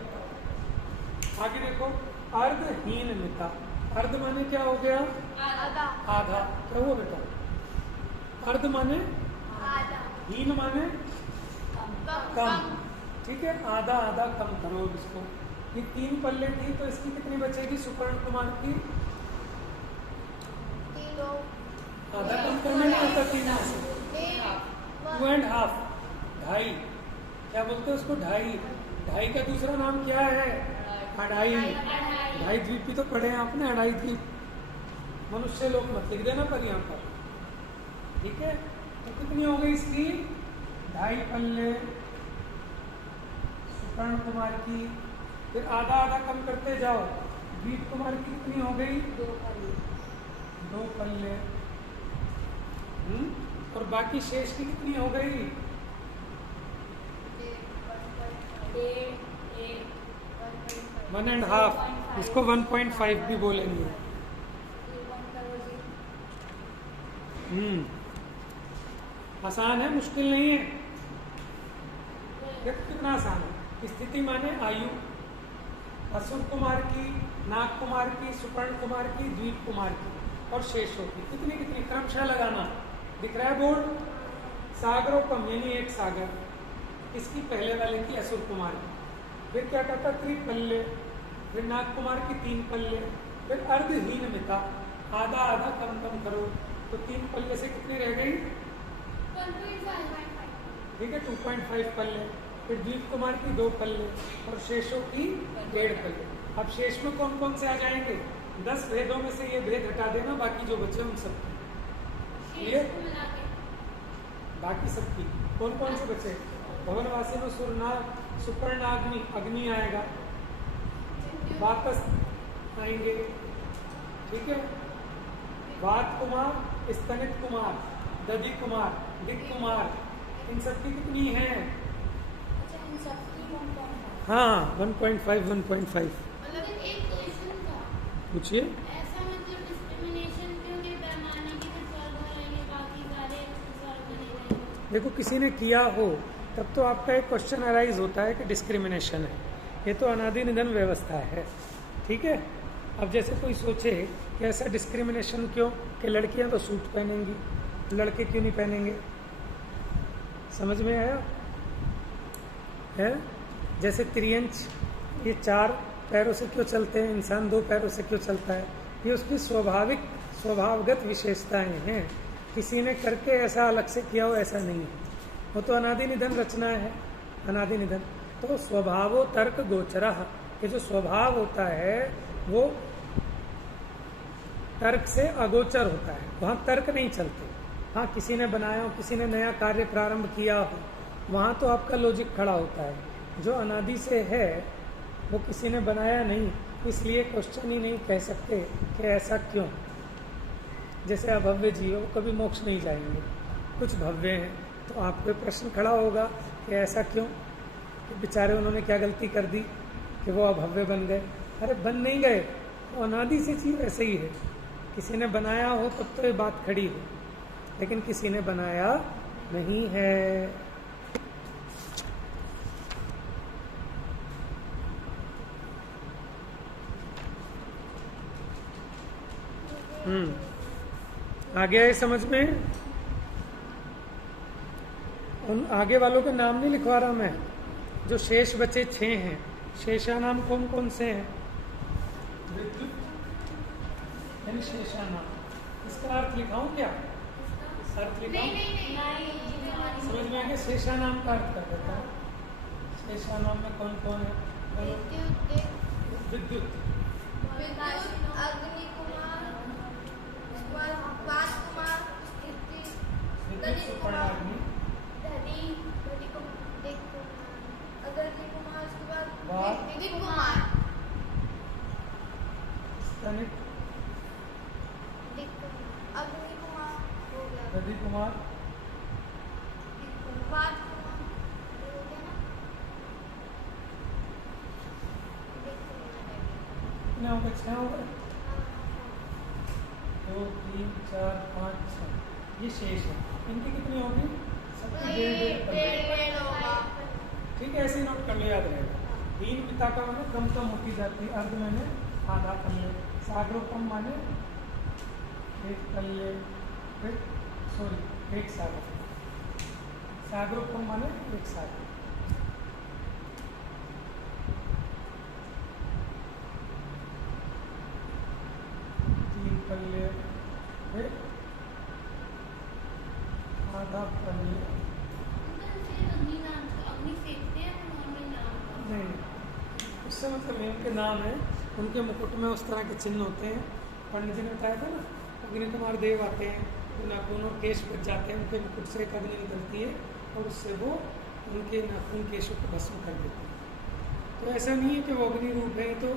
आगे देखो, अर्धहीनमिता, अर्ध माने क्या हो गया, आधा, क्या हुआ बेटा, अर्ध माने हीन माने कम, ठीक है, आधा आधा कम करो इसको। ये तीन पल्ले थी तो इसकी कितनी बचेगी, सुपर्ण कुमार की, आधा कम करने में आता, 2.5, ढाई, क्या बोलते हैं उसको, ढाई, ढाई का दूसरा नाम क्या है, अढ़ाई, ढाई द्वीप तो पढ़े हैं आपने, अढ़ाई द्वीप, मनुष्य लोग मत लिख देना पर यहाँ पर, ठीक है। तो कितनी हो गई इसकी, 2.5 पल्ले सुपर्ण कुमार की, फिर आधा आधा कम करते जाओ, द्वीप कुमार की कितनी हो गई, 2 पल्ले, और बाकी शेष की कितनी हो गई, 1.5, इसको 1.5 भी बोलेंगे। आसान है, मुश्किल नहीं है। देखो कितना आसान है। स्थिति माने आयु, असुर कुमार की, नाग कुमार की, सुपर्ण कुमार की, द्वीप कुमार की और शेषों की। कितनी कितनी क्रमशः लगाना। दिख रहा है बोर्ड? सागरोपम यानी एक सागर, इसकी पहले वाले की असुर कुमार की। फिर क्या कहता? त्रिपल्ले, फिर नाग कुमार की 3 पल्ले, फिर अर्धहीन मिता, आधा आधा कम कम करो। तो 3 पल्ले से कितनी रह गई? 1.5 ठीक है, 2.5 पल्ले। फिर द्वीप कुमार की 2 पल्ले और शेषों की 1.5 पल्ले। अब शेष में कौन कौन से आ जाएंगे? 10 भेदों में से ये भेद हटा देना, बाकी जो बचे उन सबकी। क्लियर? बाकी सबकी कौन कौन से बचे? भवनवासी में सुरनाग, सुपर्णाग्नि, अग्नि आएगा, वातस आएंगे, ठीक है, वात कुमार, स्तनित कुमार, दधि कुमार, दिक कुमार, इन सबकी कितनी है? अच्छा, इन सबकी 1.5। हाँ 1.5 1.5। मतलब एक क्वेश्चन था, पूछिए। ऐसा मतलब डिस्क्रिमिनेशन क्यों के पैमाने की तो स्वर्ग रहेंगे, बाकी सारे स्वर्ग नहीं रहेंगे? देखो किसी ने किया हो तब तो आपका एक क्वेश्चन अराइज होता है कि डिस्क्रिमिनेशन है। ये तो अनादि निधन व्यवस्था है, ठीक है। अब जैसे कोई सोचे कि ऐसा डिस्क्रिमिनेशन क्यों कि लड़कियां तो सूट पहनेंगी, लड़के क्यों नहीं पहनेंगे? समझ में आया है? जैसे त्रियंच, ये 4 पैरों से क्यों चलते हैं, इंसान 2 पैरों से क्यों चलता है? ये उसकी स्वभावगत विशेषताएं हैं। किसी ने करके ऐसा अलग से किया हो ऐसा नहीं है, वो तो अनादि निधन रचना है। अनादि निधन तो स्वभावो तर्क गोचरा, ये जो स्वभाव होता है वो तर्क से अगोचर होता है, वहाँ तर्क नहीं चलते। हाँ, किसी ने बनाया हो, किसी ने नया कार्य प्रारंभ किया हो, वहाँ तो आपका लॉजिक खड़ा होता है। जो अनादि से है वो किसी ने बनाया नहीं, इसलिए क्वेश्चन ही नहीं कह सकते कि ऐसा क्यों। जैसे अभव्य जीव कभी मोक्ष नहीं जाएंगे, कुछ भव्य हैं, तो आपको प्रश्न खड़ा होगा कि ऐसा क्यों, कि बेचारे उन्होंने क्या गलती कर दी कि वो अभव्य बन गए। अरे बन नहीं गए, वो अनादि से चीज ऐसे ही है। किसी ने बनाया हो तब तो ये बात खड़ी हो, लेकिन किसी ने बनाया नहीं है। आ गया ये समझ में? उन आगे वालों के नाम नहीं लिखवा रहा मैं, जो शेष बचे 6 हैं। शेषा नाम कौन कौन से हैं? विद्युत यानी शेषा नाम। इसका अर्थ लिखाऊं क्या? अर्थ लिखाऊं? समझ में आ गया? शेषा नाम का अर्थ कर देता है। शेषा नाम में कौन कौन है? विद्युत, अग्नि कुमार, वात कुमार, विद्युत सुपर्णाग्नि, अग्नि कुमार, उसके बाद वात, दिक कुमार, स्तनित, अग्नि कुमार हो गया, दधि कुमार, वात कुमार हो गया ना, दिक कुमार कितने हो गए? 6 हो गए। 2 3 4 5 6 ये शेष है। इनकी कितनी होगी? सबकी 1.5 होगा। ठीक है, ऐसे नोट कर लो, याद रहेगा। 3 पिता का माने कम कम होती जाती है, अर्ध मैंने आधा पल्ले, सागरोपम माने 1 पल्ले, फिर सॉरी 1 सागर, सागरोपम माने 1 सागर। पल्ले, फिर आधा पल्ले। नहीं, उससे मतलब ये उनके नाम है, उनके मुकुट में उस तरह के चिन्ह होते हैं। पंडित जी ने बताया था ना, अग्नि कुमार देव आते हैं, तो नाखून और केश बच जाते हैं, उनके मुकुट से एक अग्नि निकलती है और उससे वो उनके नाखून केशों को भस्म कर देते हैं। तो ऐसा नहीं है कि वो अग्नि रूप है, तो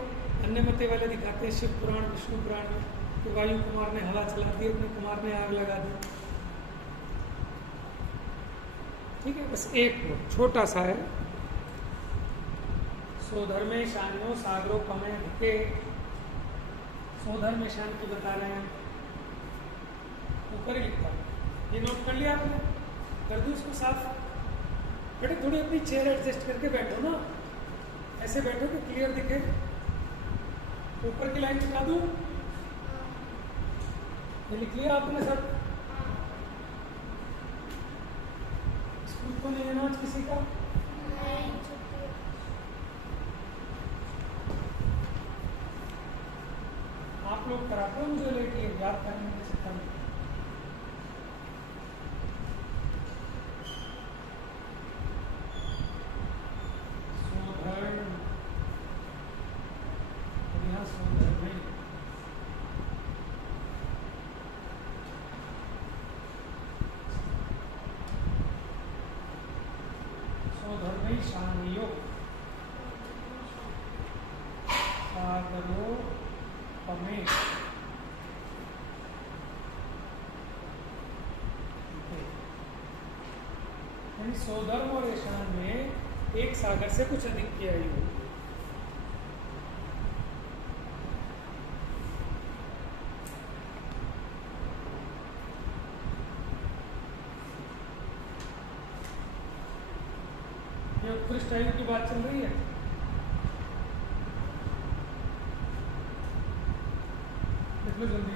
अन्य मते वाले दिखाते हैं शिव पुराण, विष्णु पुराण में कि वायु कुमार ने हवा चला दी, अपने कुमार ने आग लगा दी। ठीक है, बस एक छोटा सा है। सोधर्मे शान्यो सागरो कमे धिके, सोधर्मे शान की बता रहे हैं, ऊपर ही लिखता है। ये नोट कर लिया आपने? कर दूँ इसको साफ? बेटे थोड़ी अपनी चेयर एडजस्ट करके बैठो ना, ऐसे बैठो कि क्लियर दिखे। ऊपर की लाइन मिटा दूँ? ये लिख लिया आपने सब? स्कूल को नहीं जाना आज किसी का? नहीं, छुट्टी। आप लोग कराते हो मुझे लेट, ये याद करने में से कम। सोधर्म और ईशान में एक सागर से कुछ अधिक की आयु होगी। ये उत्कृष्ट आयु की बात चल रही है। देख लो जल्दी।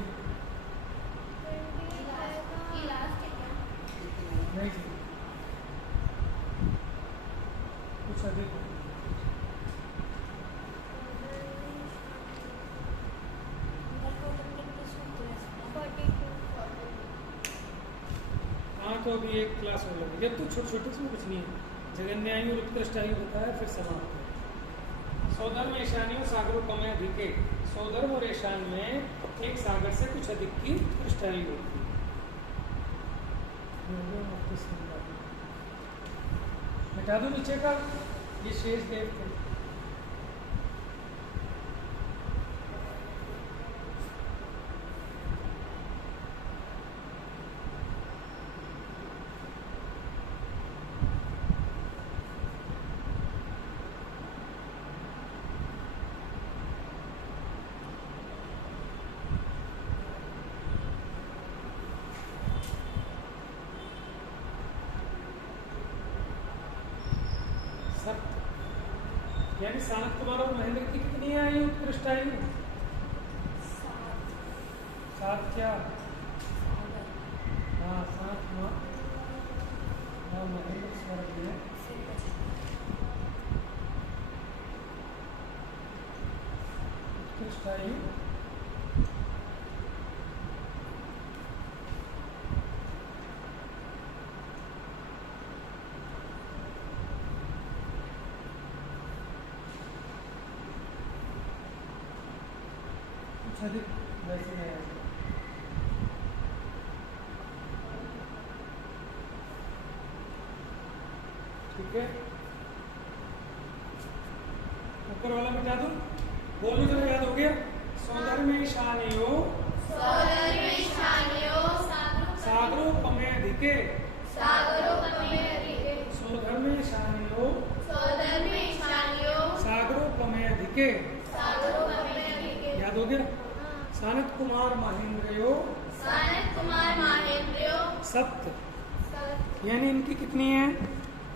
नहीं जी, कुछ अधिक। हाँ तो अभी एक क्लास हो लगी, जब तो छोटे छोटे इसमें कुछ नहीं है। जगन्य आयु और उत्कृष्ट आयु होता है, फिर समाप्त है। सौधर्म ईशानियों सागरों कमय अधिके। सौधर्म और ईशान में एक सागर से कुछ अधिक की उत्कृष्ट आयु होती है। मिटा दो नीचे का ये शेष देव को। यानी सानत कुमार और महेंद्र की कितनी आयु उत्कृष्ट आयु? 7 क्या? हाँ 7 कुमार और महेंद्र स्वर्ग में उत्कृष्ट आयु अधिक वैसे है। ठीक है, ऊपर वाला मिटा दूं? बोलो जब याद हो गया। सौधर्म ईशानियो सागरो कमय अधिके। सौधर्म ईशानियो सागरो कमय अधिके। याद हो गया? सानत कुमार महेंद्रयो सप्त, यानी इनकी कितनी है?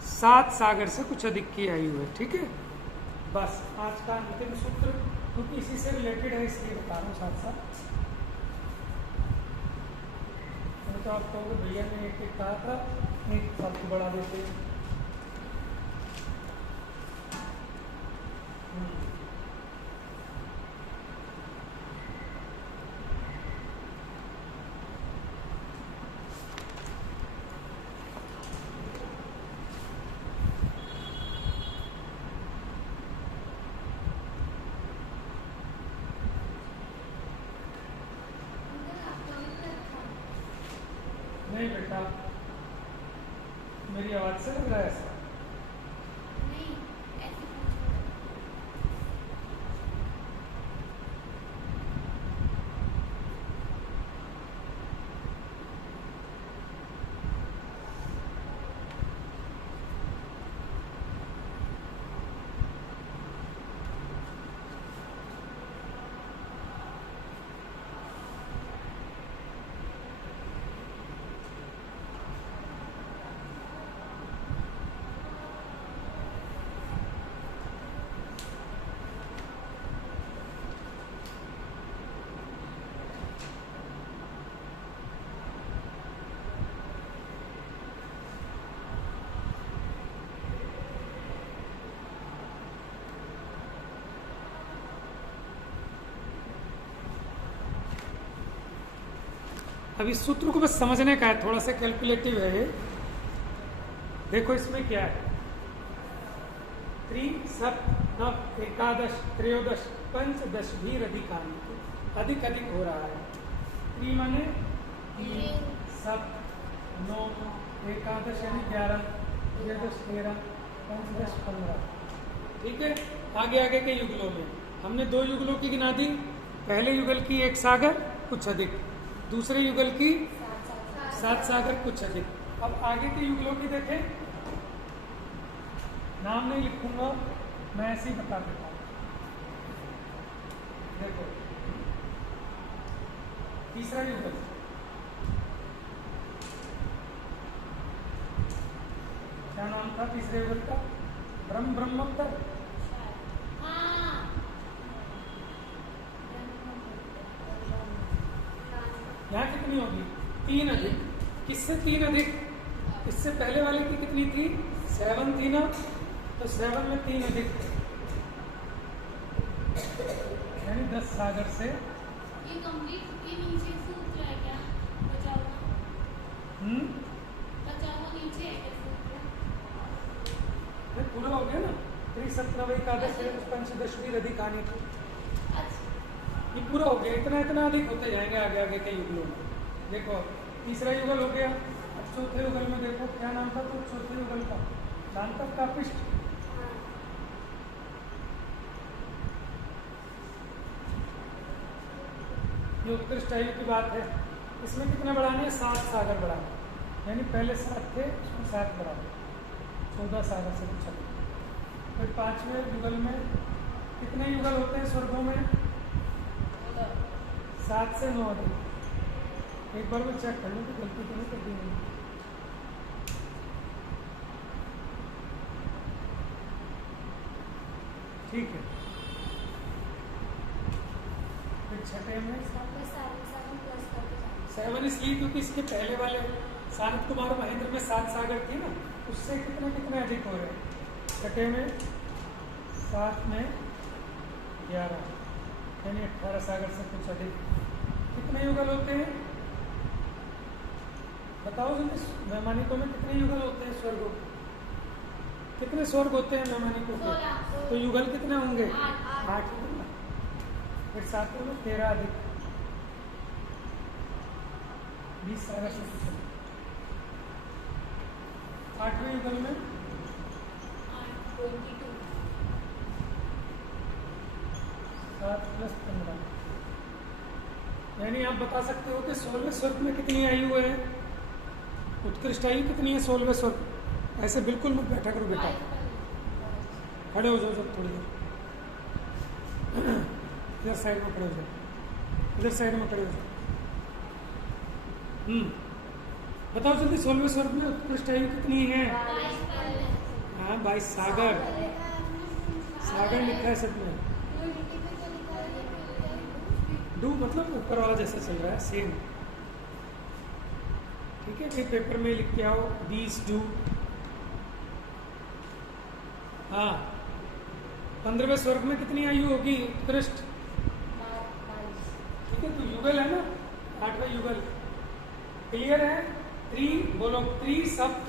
7 सागर से कुछ अधिक की आयु है। ठीक है, बस आज का अंतिम सूत्र, क्योंकि इसी से रिलेटेड है इसलिए बता रहा हूँ साथ साथ। तो आप कहोगे भैया ने एक एक कहा था, एक सबको बढ़ा देते। नहीं बेटा, मेरी आवाज से लग रहा है ऐसा? अब इस सूत्र को बस समझने का है, थोड़ा सा कैलकुलेटिव है ये। देखो इसमें क्या है, 3 7 9 एकादश त्रयोदश पंचदश भी अधिकानी, अधिक अधिक हो रहा है। 3 माने 3 7 9 एकादश यानी 11 त्रयोदश 13 पंचदश 15। ठीक है, आगे आगे के युगलों में हमने 2 युगलों की गिना दी। पहले युगल की 1 सागर कुछ अधिक, दूसरे युगल की 7 सागर कुछ अधिक। अब आगे के युगलों की देखें, नाम नहीं लिखूंगा मैं, ऐसे ही बता देता हूँ। देखो तीसरा युगल क्या नाम था तीसरे युगल का? ब्रह्मोत्तर। यहाँ कितनी होगी? 3 अधिक। किससे 3 अधिक? इससे पहले वाले की कितनी थी? 7 थी ना, तो 7 में 3 अधिक यानी 10 सागर से। ये कंप्लीट ये नीचे सूत्र है क्या? बचाओ नीचे है क्या सूत्र? पूरा हो गया ना, 3 एकादश पंचदशवी अधिकानी थी। ये पूरा हो गया, इतना इतना अधिक होते जाएंगे आगे आगे के युगलों में। देखो तीसरा युगल हो गया। अब चौथे युगल में देखो क्या नाम था, तो चौथे युगल का दांतक का पिष्ट। ये उत्कृष्ट आयु की बात है। इसमें कितने बढ़ाने हैं? 7 सागर बढ़ाने, यानी पहले 7 थे उसमें 7 बढ़ाने, 14 सागर से कुछ अधिक। फिर 5वें युगल में कितने युगल होते हैं स्वर्गों में? 7 से 9 अधिक। एक बार मैं चेक कर लूँ कि गलती तो नहीं कर दी मैंने। ठीक है, फिर छठे में 7 इसलिए क्योंकि इसके पहले वाले सारद कुमार महेंद्र में 7 सागर थी ना, उससे कितने कितने अधिक हो रहे हैं। छठे में 7 में 11 यानी 18 सागर से कुछ अधिक। कितने युगल होते हैं बताओ जल्दी? वैमानिकों में कितने युगल होते हैं स्वर्गों के? कितने स्वर्ग होते हैं वैमानिकों के? तो युगल कितने होंगे? 8। फिर 7 में 13 अधिक 20 सागर से कुछ अधिक। 8वें युगल में 7 + 15 यानी आप बता सकते हो कि 16वें स्वर्ग में कितनी आयु है? उत्कृष्ट आयु कितनी है 16वें स्वर्ग? ऐसे बिल्कुल मत बैठा करो बेटा, खड़े हो जाओ जब थोड़ी देर, इधर साइड में खड़े हो जाओ, इधर साइड में खड़े हो जाओ। बताओ जल्दी 16वें स्वर्ग में उत्कृष्ट आयु कितनी है? हाँ 22 सागर। सागर लिखा है सब में। डू मतलब ऊपर वाला जैसा चल रहा है सेम। ठीक है, फिर पेपर में लिख के आओ 20 डू। हाँ 15वें स्वर्ग में कितनी आयु होगी उत्कृष्ट? ठीक है, तो युगल है ना 8वां युगल क्लियर है। 3 बोलो 3 सप्त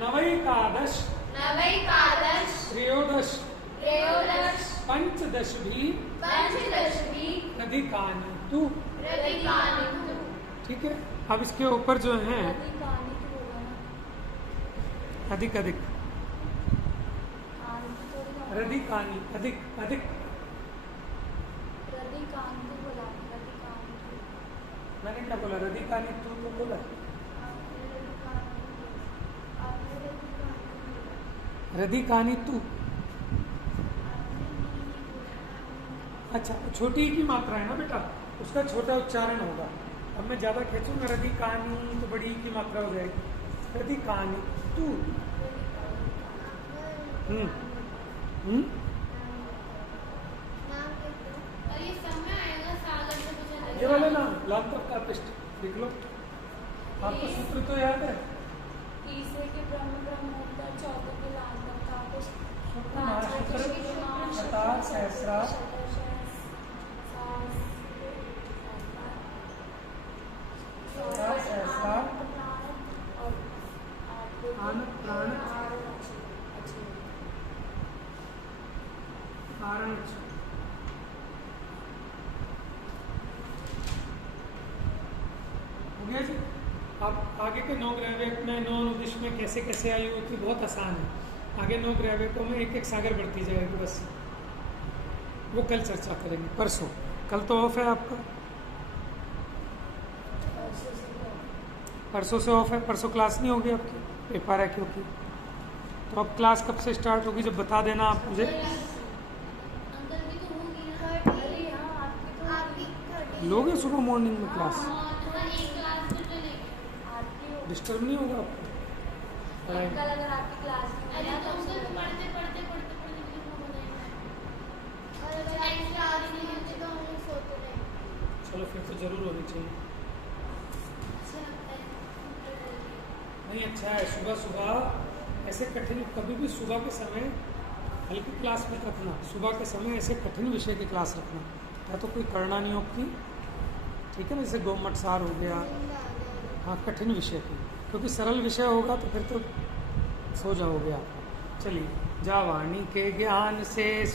9 एकादश त्रयोदश पंचदश भी अधिकानी तू। ठीक है, अब इसके ऊपर जो है अधिक अधिक रधिकानी अधिक अधिक। मैंने क्या बोला? रधिकानी तू तो बोला। रधिकानी तू। अच्छा, छोटी की मात्रा है ना बेटा, उसका छोटा उच्चारण होगा। अब मैं ज़्यादा खींचूंगा रधिकानी तो बड़ी की मात्रा हो जाएगी। रधिकानी तू। ये वाले ना लांतक का पिष्ट लिख लो। आपको सूत्र तो याद है? तीसरे के ब्रह्मोत्तर, चौथे के लांतक का पिष्ट, शतार सहस्रार मान प्राण कारण। हो गया जी। अब आगे के 9 ग्रहवेक में 9 अनुदिश में कैसे कैसे आयु होती है, बहुत आसान है। आगे 9 ग्रहवेकों में एक एक सागर बढ़ती जाएगी बस, वो कल चर्चा करेंगे, परसों। कल तो ऑफ है आपका, परसों से ऑफ है, परसों क्लास नहीं होगी आपकी, पेपर है क्योंकि। तो अब क्लास कब से स्टार्ट होगी जब बता देना आप मुझे। अंकल की तो होगी ना, आपकी लोगे सुबह मॉर्निंग में क्लास, एक क्लास तो चलेगी। डिस्टर्ब नहीं होगा आपको पढ़ाई में? कल अगर आपकी क्लास में अरे है तो तो अंकल पढ़ते पढ़ते पढ़ते पढ़ते कितना हो जाएगा, और अगर टाइम क्लास नहीं होती तो हम सोते रहे। चलो फिर तो जरूर होनी चाहिए। अच्छा लगता है नहीं अच्छा है, सुबह सुबह ऐसे कठिन, कभी भी सुबह के समय हल्की क्लास में रखना, सुबह के समय ऐसे कठिन विषय की क्लास रखना, या तो कोई करना नहीं होती, ठीक है ना, जैसे गोमट सार हो गया, हाँ कठिन विषय की, क्योंकि सरल विषय होगा तो फिर तो सो जाओगे आप। चलिए, जावाणी के ज्ञान से